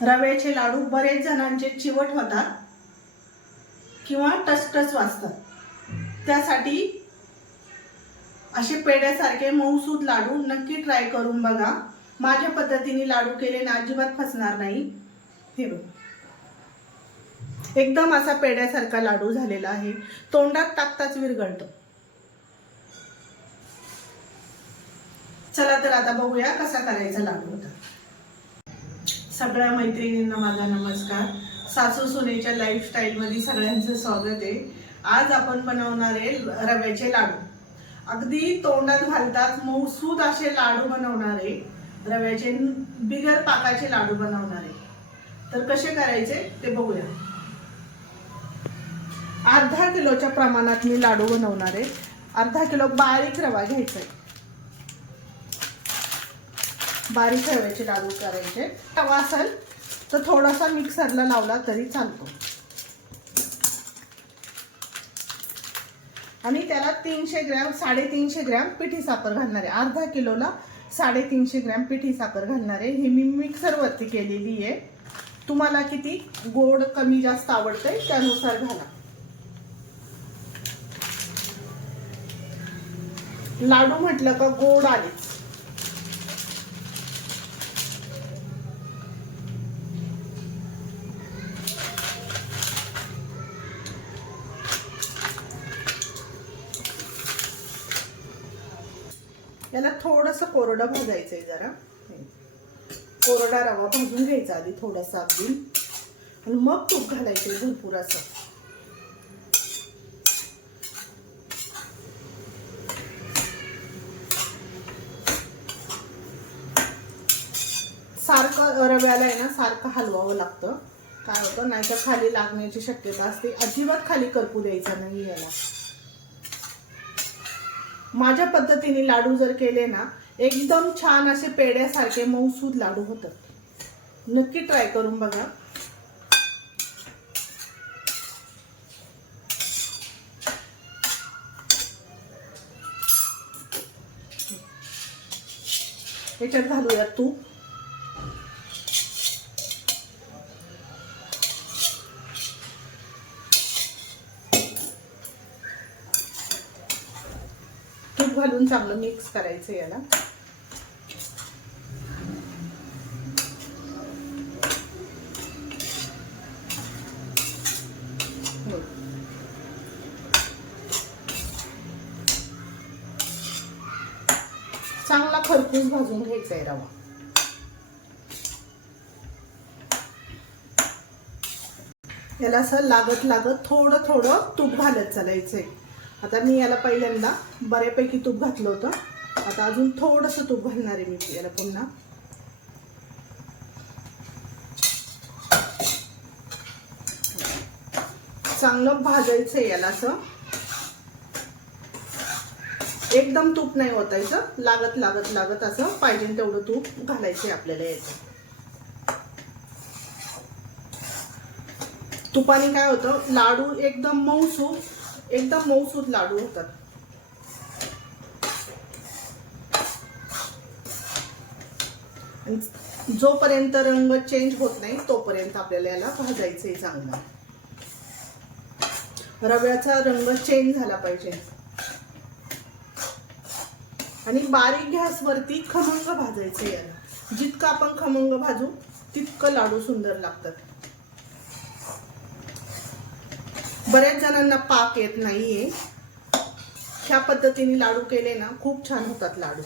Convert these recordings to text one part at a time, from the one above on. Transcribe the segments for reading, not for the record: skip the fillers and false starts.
रव्याचे लाडू बरेच जणांचे चिवट होतात किंवा टसटस वाजतात. त्यासाठी असे पेड्यासारखे मऊसूद लाडू नक्की ट्राय करून बघा. माझ्या पद्धतीने लाडू केले ना अजिबात फसणार नाही. हे बघ, एकदम असा पेड्यासारखा लाडू झालेला आहे. तोंडात टाकताच विरघळतो. चला तर आता बघूया कसा करायचा लाडू होता. सगळ्या मैत्रिणींना माझा नमस्कार. सासू सुनेच्या लाईफस्टाईल मध्ये सगळ्यांचं स्वागत आहे. आज आपण बनवणार आहे रव्याचे लाडू. अगदी तोंडात घालतात मऊसूद असे लाडू बनवणार आहे. रव्याचे बिगर पाकाचे लाडू बनवणार आहे. तर कसे करायचे ते बघूया. अर्धा किलोच्या प्रमाणात मी लाडू बनवणार आहे. अर्धा किलो बारीक रवा घ्यायचा आहे. बारीक रव्याचे लाडू करायचे. रवा असेल तर थोडासा मिक्सरला लावला तरी चालतो. आणि त्याला 300 ग्रॅम 350 ग्रॅम पिठी साखर घालणार आहे. अर्धा किलोला 350 ग्रॅम पिठी साखर घालणार आहे. ही मी मिक्सरवरती केलेली आहे. तुम्हाला किती गोड कमी जास्त आवडतंय त्यानुसार घाला. लाडू म्हटलं का गोड आलेच. याला थोडंसं कोरडं भाजायचंय. जरा कोरडा रवा भाजून घ्यायचा आधी थोडासा अगदी, आणि मग तूप घालायचे भरपूर असं. सारखं रव्याला आहे ना सारखं हलवावं लागतं. काय होतं नाही तर खाली लागण्याची शक्यता असते. अजिबात खाली करपू द्यायचा नाही याला. माझ्या पद्धतीने लाडू जर केले ना एकदम छान असे पेड्यासारखे मऊसूद लाडू होतात. नक्की ट्राय करून बघा. याच्यात घालूया तूप. तूप घालून चांगलं मिक्स करायचं याला. चांगला खरपूस भाजून घ्यायचा आहे रवा. याला असं लागत लागत थोडं थोडं तूप घालत चालायचंय. आता मी याला पहिल्यांदा बऱ्यापैकी तूप घातलं होतं. आता अजून थोडंसं तूप घालणार आहे मी याला पुन्हा. चांगलं भाजायचंय याला. असं एकदम तूप नाही ओतायचं. लागत लागत लागत असं पाहिजे तेवढं तूप घालायचंय आपल्याला याचं. तुपाने काय होतं लाडू एकदम मऊसूद लाडू होतात. जोपर्यंत रंग चेंज होत नाही तोपर्यंत आपल्याला याला भाजायचंय चांगलं. रव्याचा रंग चेंज झाला पाहिजे. आणि बारीक गॅसवरती खमंग भाजायचं याला. जितकं आपण खमंग भाजू तितकं लाडू सुंदर लागतात. बऱ्याच जणांना पाक येत नाहीये. ह्या पद्धतीने लाडू केले ना खूप छान होतात लाडू.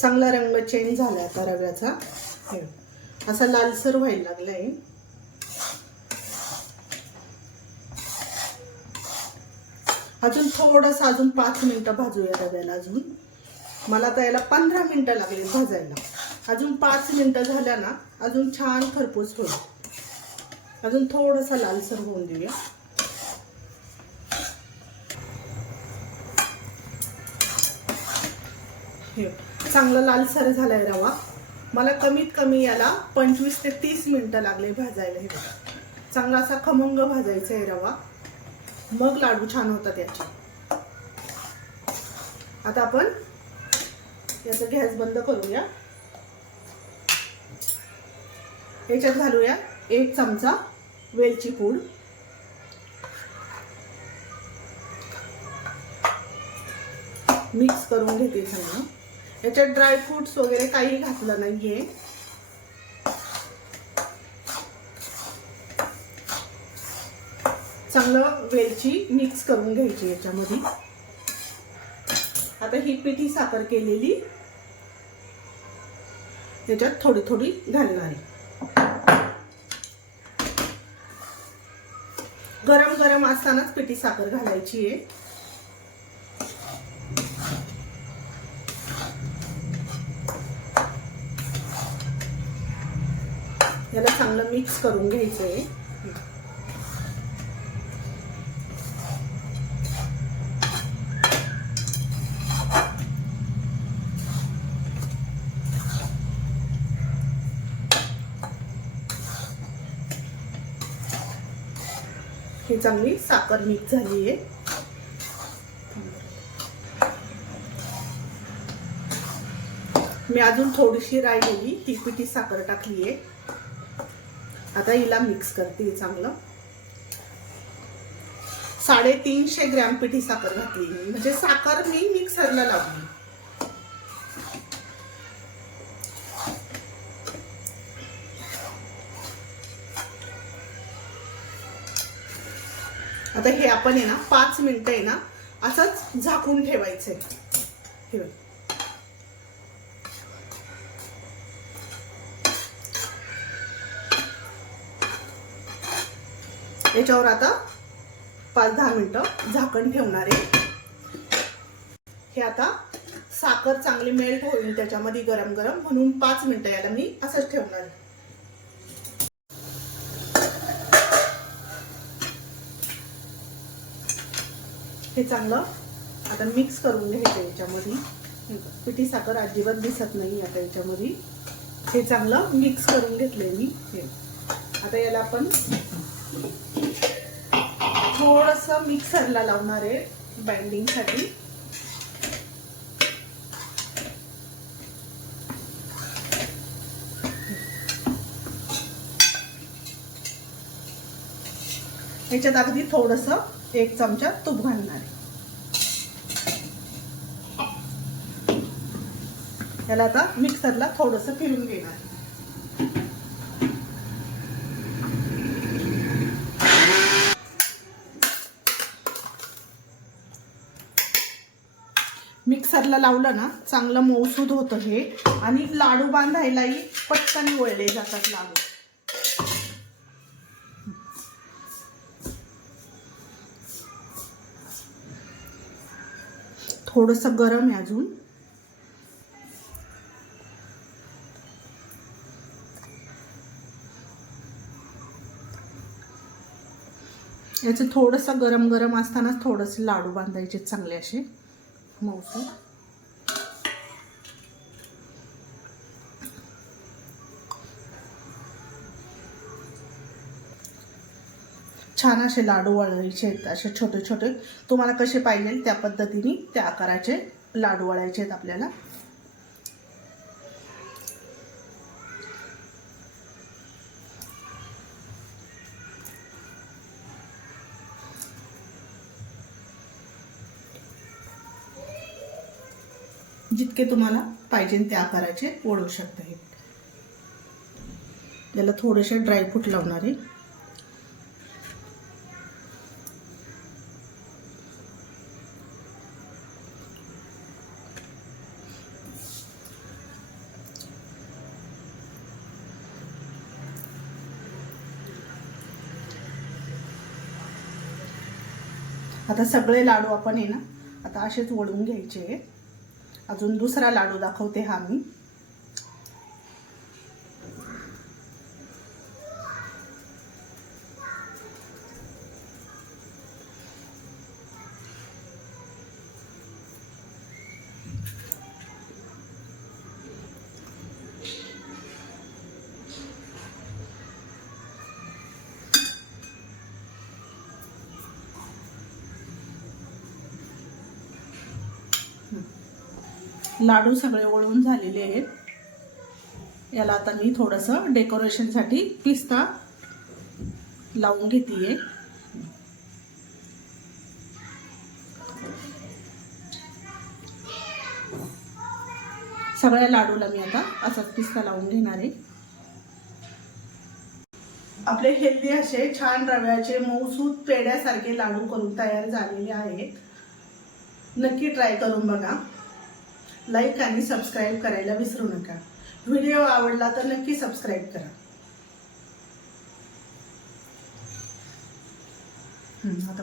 चांगला रंग चेंज झाला आता रव्याचा. असा लालसर व्हायला लागलाय. अजून थोडंसं अजून 5 मिनिटं भाजूया रव्याला. अजून मला तर याला 15 मिनिटं लागली भाजायला. अजून 5 मिनिटं झाल्या ना अजून छान खरपूस होईल. अजून थोडासा लालसर होऊन देऊया. हे चांगला लालसर झालाय रवा. मला कमीत कमी याला 25 ते 30 मिनिटं लागले भाजायला. हे चांगला असा खमंग भाजायचा आहे रवा, मग लाडू छान होतात याचे. आता आपण याचा गॅस बंद करूया. याच्यात घालूया 1 चमचा वेलची पूड, मिक्स करून घेते सगळं. याच्यात ड्रायफ्रुट्स वगैरे काही घातलं नाहीये. चांगलं वेलची मिक्स करून घ्यायची याच्यामध्ये. आता ही पिठी साखर केलेली याच्यात थोडी थोडी घालणार आहे. गरम गरम असतानाच पिठी साखर घालायची आहे. याला चांगलं मिक्स करून घ्यायचं आहे. ही चांगली साखर मिक्स झाली आहे. मी अजून थोडीशी राहिलेली ती पिठी साखर टाकली आहे. आता हिला मिक्स करते चांगलं. 350 ग्रॅम पिठी साखर घातली, म्हणजे साखर मी मिक्सरला लावली. आता हे आपण आहे ना 5 मिनिटं आहे ना असंच झाकून ठेवायचंय. हे याच्यावर आता 5-10 मिनिटं झाकण ठेवणार आहे. हे आता साखर चांगली मेल्ट होईल त्याच्यामध्ये गरम गरम, म्हणून 5 मिनिटं याला मी असंच ठेवणार आहे. हे चांगलं आता मिक्स करून घ्यायचं याच्यामध्ये. पिठी साखर अजिबात दिसत नाही आता याच्यामध्ये. हे चांगलं मिक्स करून घेतलंय मी. आता याला आपण थोडंसं मिक्सरला लावणार आहे बाइंडिंग साठी. याच्यात अगदी थोडंसं 1 चमचा तूप घालणार आहे. याला आता मिक्सरला थोडंसं फिरून घेणार. मिक्सरला लावलं ना चांगलं मऊसूद होतं हे, आणि लाडू बांधायलाही पटकन वळले जातात लाडू. थोडंसं गरम आहे अजून. याचे थोडंसं गरम गरम असतानाच थोडंसं लाडू बांधायचे चांगले असे मऊसूद. छान असे लाडू वळायचे आहेत, असे छोटे छोटे. तुम्हाला कसे पाहिजे त्या पद्धतीने त्या आकाराचे लाडू वळायचे आहेत आपल्याला. जितके तुम्हाला पाहिजे त्या आकाराचे वळू शकता. याला थोडेसे ड्रायफ्रूट लावणार आहे. आता सगळे लाडू आपण आहे ना आता असेच वळून घ्यायचे. अजून दुसरा लाडू दाखवते हा मी. लाडू सगळे वळून झालेले आहेत. याला आता मी थोडंसं डेकोरेशनसाठी पिस्ता लावून घेते. सगळ्या लाडूला मी आता असाच पिस्ता लावून घेणार आहे. आपले हेल्दी असे छान रव्याचे मऊसूत पेड्यासारखे लाडू करून तयार झालेले आहेत. नक्की ट्राय करून बघा. लाईक आणि सबस्क्राईब करायला विसरू नका. व्हिडिओ आवडला तर नक्की सबस्क्राईब करा. आता